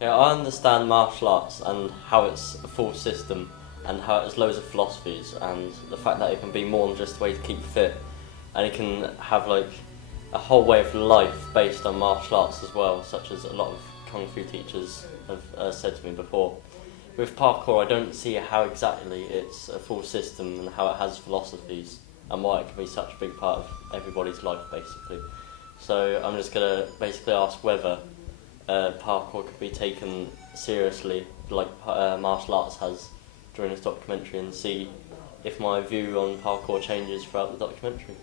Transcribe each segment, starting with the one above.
Yeah, I understand martial arts and how it's a full system and how it has loads of philosophies, and the fact that it can be more than just a way to keep fit, and it can have like a whole way of life based on martial arts as well, such as a lot of kung fu teachers have said to me before. With parkour, I don't see how exactly it's a full system and how it has philosophies and why it can be such a big part of everybody's life basically. So I'm just going to basically ask whether parkour could be taken seriously like martial arts has during this documentary, and see if my view on parkour changes throughout the documentary.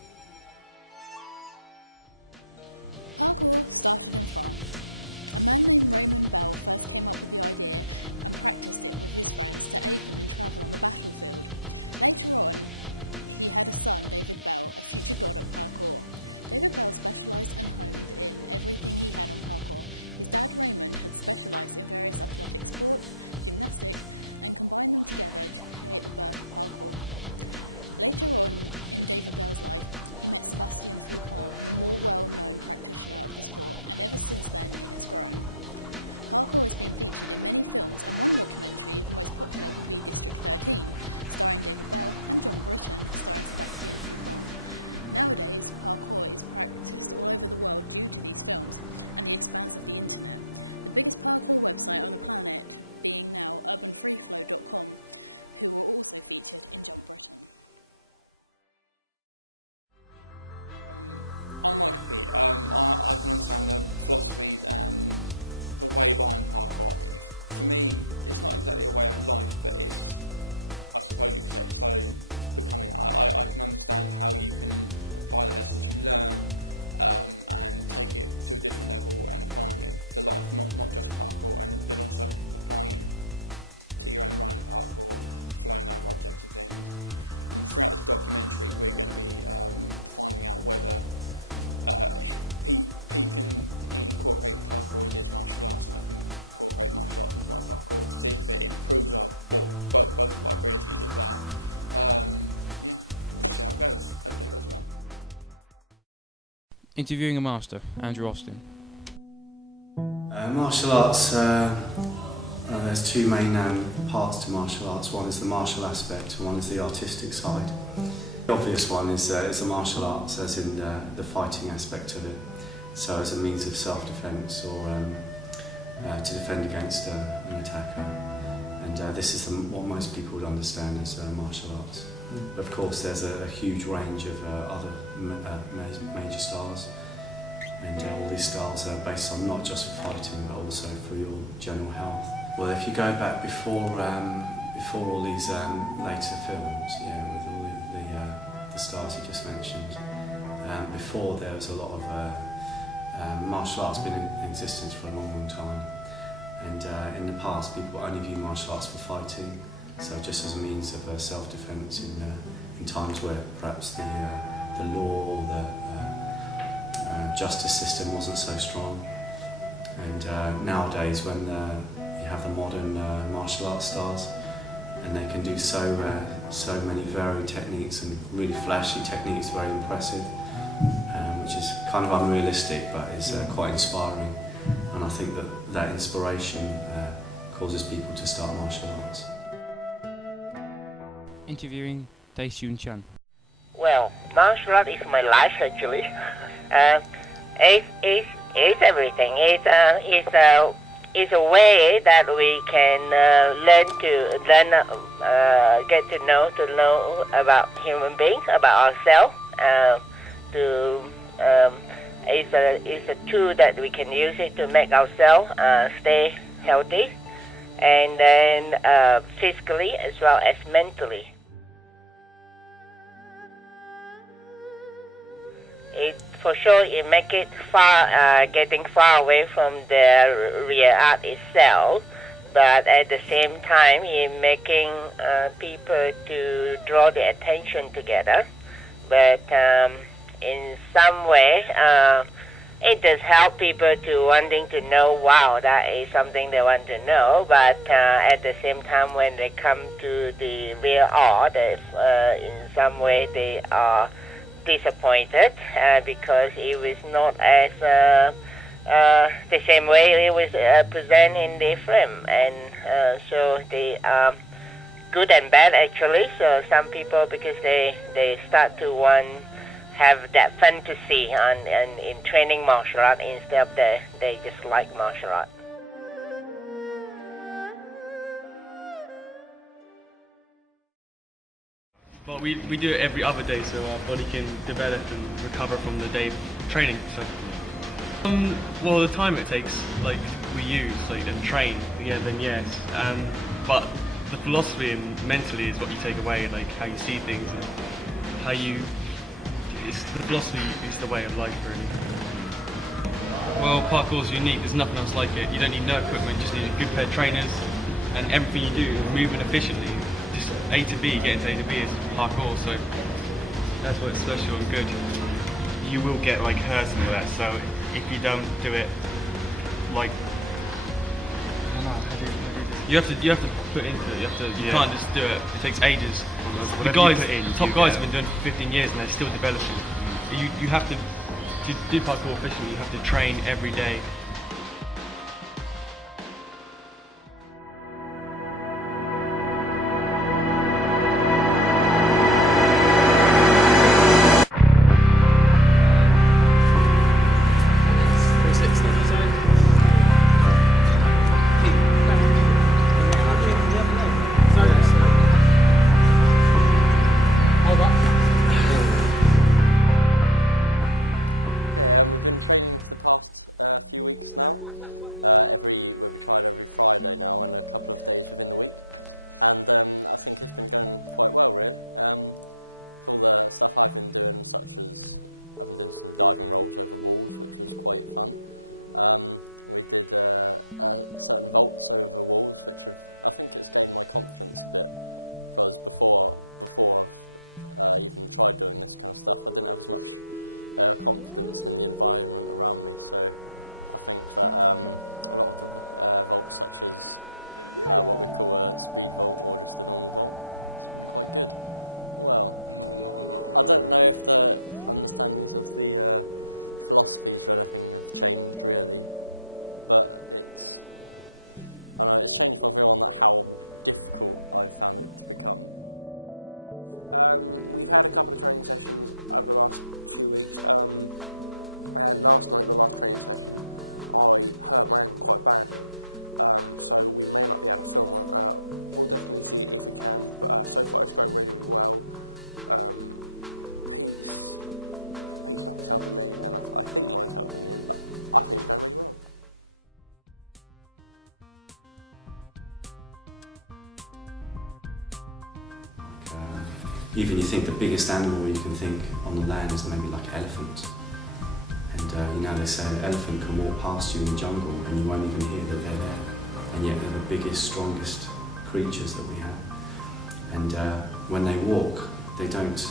Interviewing a master, Andrew Austin. Martial arts, there's two main parts to martial arts. One is the martial aspect and one is the artistic side. The obvious one is the martial arts, as in the fighting aspect of it. So as a means of self-defense or to defend against an attacker. And this is what most people would understand as martial arts. But of course there's a huge range of other major styles, and all these styles are based on not just for fighting but also for your general health. Well, if you go back before all these later films, with all the styles you just mentioned, before there was a lot of martial arts been in existence for a long time, and in the past people only viewed martial arts for fighting. So just as a means of self-defense in times where perhaps the law or the justice system wasn't so strong. And nowadays, when you have the modern martial arts stars, and they can do so many varied techniques and really flashy techniques, very impressive, which is kind of unrealistic but is quite inspiring. And I think that inspiration causes people to start martial arts. Interviewing Dae-Soon Chan. Well, martial art is my life actually. It's everything. It's It's a way that we can get to know about human beings, about ourselves. It's a tool that we can use it to make ourselves stay healthy, and then physically as well as mentally. For sure, it make it getting far away from the real art itself, but at the same time, it making people to draw the attention together. But in some way, it does help people to wanting to know, wow, that is something they want to know. But at the same time, when they come to the real art, in some way they are disappointed because it was not as the same way it was presented in the film, and so they are good and bad actually. So some people, because they start to have that fantasy in training martial art instead of they just like martial art. Well, we do it every other day so our body can develop and recover from the day of training. So, well, the time it takes, like we use, like and train, then yes. But the philosophy and mentally is what you take away, like how you see things and how you. The philosophy is the way of life, really. Well, parkour is unique. There's nothing else like it. You don't need no equipment. You just need a good pair of trainers, and everything you do, moving efficiently. A to B, getting to A to B is parkour, so that's why it's special and good. You will get like hurt and all that, so if you don't do it like you have to put into it. You can't just do it. It takes ages. The top guys have been doing it for 15 years and they're still developing. You have to do parkour efficiently. You have to train every day. Even you think the biggest animal you can think on the land is maybe like an elephant. And they say an elephant can walk past you in the jungle and you won't even hear that they're there. And yet they're the biggest, strongest creatures that we have. And when they walk, they don't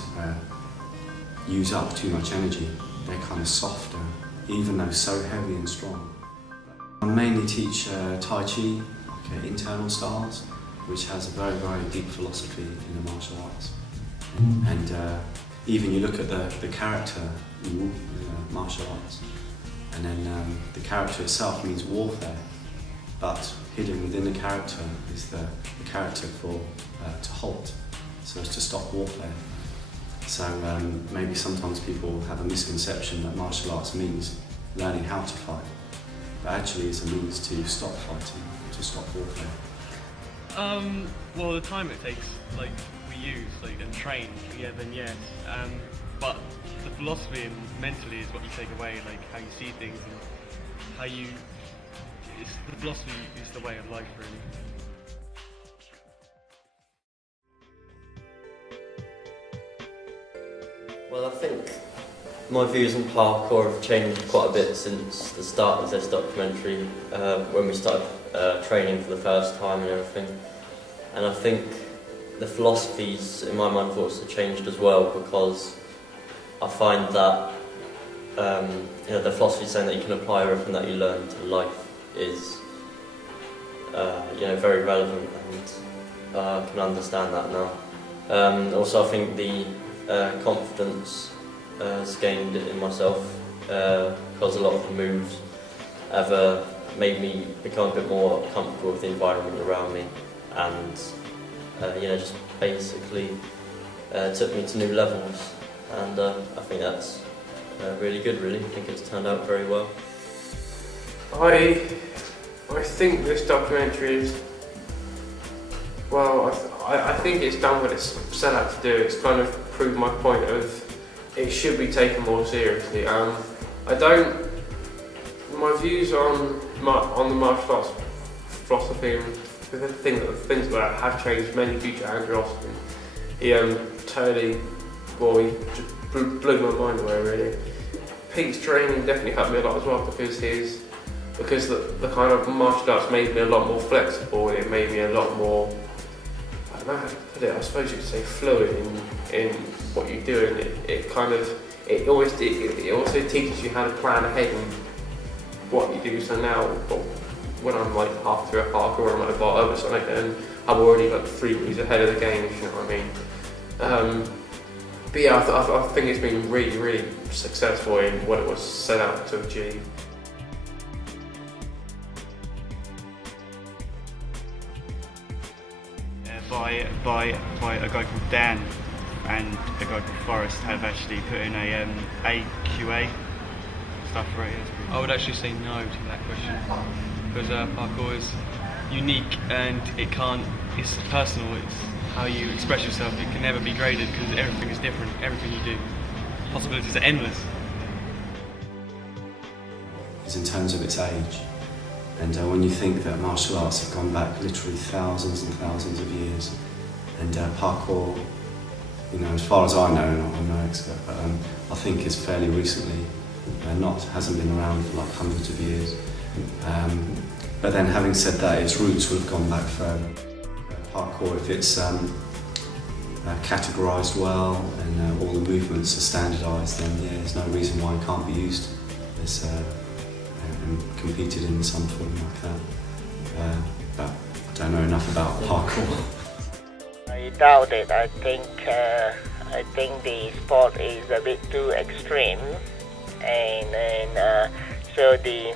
use up too much energy. They're kind of softer, even though so heavy and strong. I mainly teach Tai Chi, like internal styles, which has a very, very deep philosophy in the martial arts. And even you look at the character in martial arts, and then the character itself means warfare, but hidden within the character is the character for to halt, so as to stop warfare. So maybe sometimes people have a misconception that martial arts means learning how to fight, but actually is a means to stop fighting, to stop warfare. Well, the time it takes, like we use, like and train, then yeah. But the philosophy and mentally is what you take away, like how you see things and how you. The philosophy is the way of life, really. Well, I think my views on parkour have changed quite a bit since the start of this documentary, when we started training for the first time and everything. And I think the philosophies in my mind have also changed as well, because I find that the philosophy saying that you can apply everything that you learn to life is very relevant, and I can understand that now. Also, I think the confidence has gained in myself, because a lot of the moves have made me become a bit more comfortable with the environment around me, and just basically took me to new levels, and I think that's really good, really. I think it's turned out very well. I think this documentary is, well, I think it's done what it's set out to do. It's kind of proved my point of it should be taken more seriously. My views on the martial arts philosophy and the things that have changed. Many future Andrew Austin, he totally, he just blew my mind away, really. Pete's training definitely helped me a lot as well, because the kind of martial arts made me a lot more flexible. It made me a lot more, I don't know how to put it, I suppose you could say fluid in what you do, and it also teaches you how to plan ahead and what you do. So now when I'm like half through a parkour on my bottom or something, and I'm already like 3 moves ahead of the game, if you know what I mean. But yeah, I think it's been really, really successful in what it was set out to achieve. By a guy called Dan and a guy called Forrest have actually put in a AQA stuff right here. I would actually say no to that question, because parkour is unique and it's personal, it's how you express yourself. It can never be graded because everything is different, everything you do. Possibilities are endless. Is in terms of its age. And when you think that martial arts have gone back literally thousands and thousands of years, and parkour, as far as I know, and I'm no expert, but I think is fairly recently, hasn't been around for like hundreds of years. But then having said that, its roots would have gone back further. Parkour, if it's categorised well and all the movements are standardised, then yeah, there's no reason why it can't be used as and competed in some form like that. But I don't know enough about parkour. I doubt it. I think the sport is a bit too extreme, and so the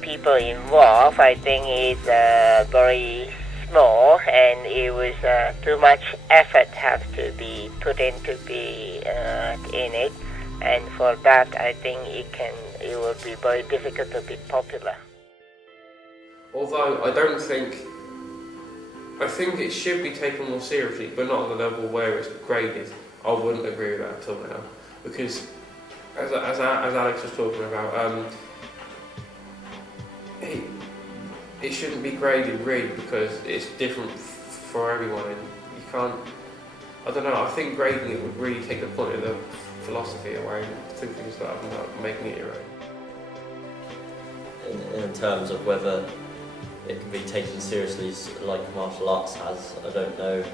people involved, I think, is very small, and it was too much effort have to be put in to be in it, and for that I think it will be very difficult to be popular. Although I think it should be taken more seriously, but not on the level where it's graded. I wouldn't agree with that at all now, because as Alex was talking about, it shouldn't be graded really, because it's different for everyone, and you can't. I don't know. I think grading it would really take the point of the philosophy away and do things that are not making it your own. In terms of whether it can be taken seriously like martial arts has, I don't know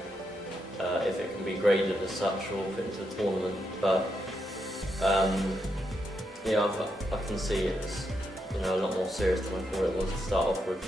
if it can be graded as such or put into a tournament, but I can see it's a lot more serious than I thought it was to start off with.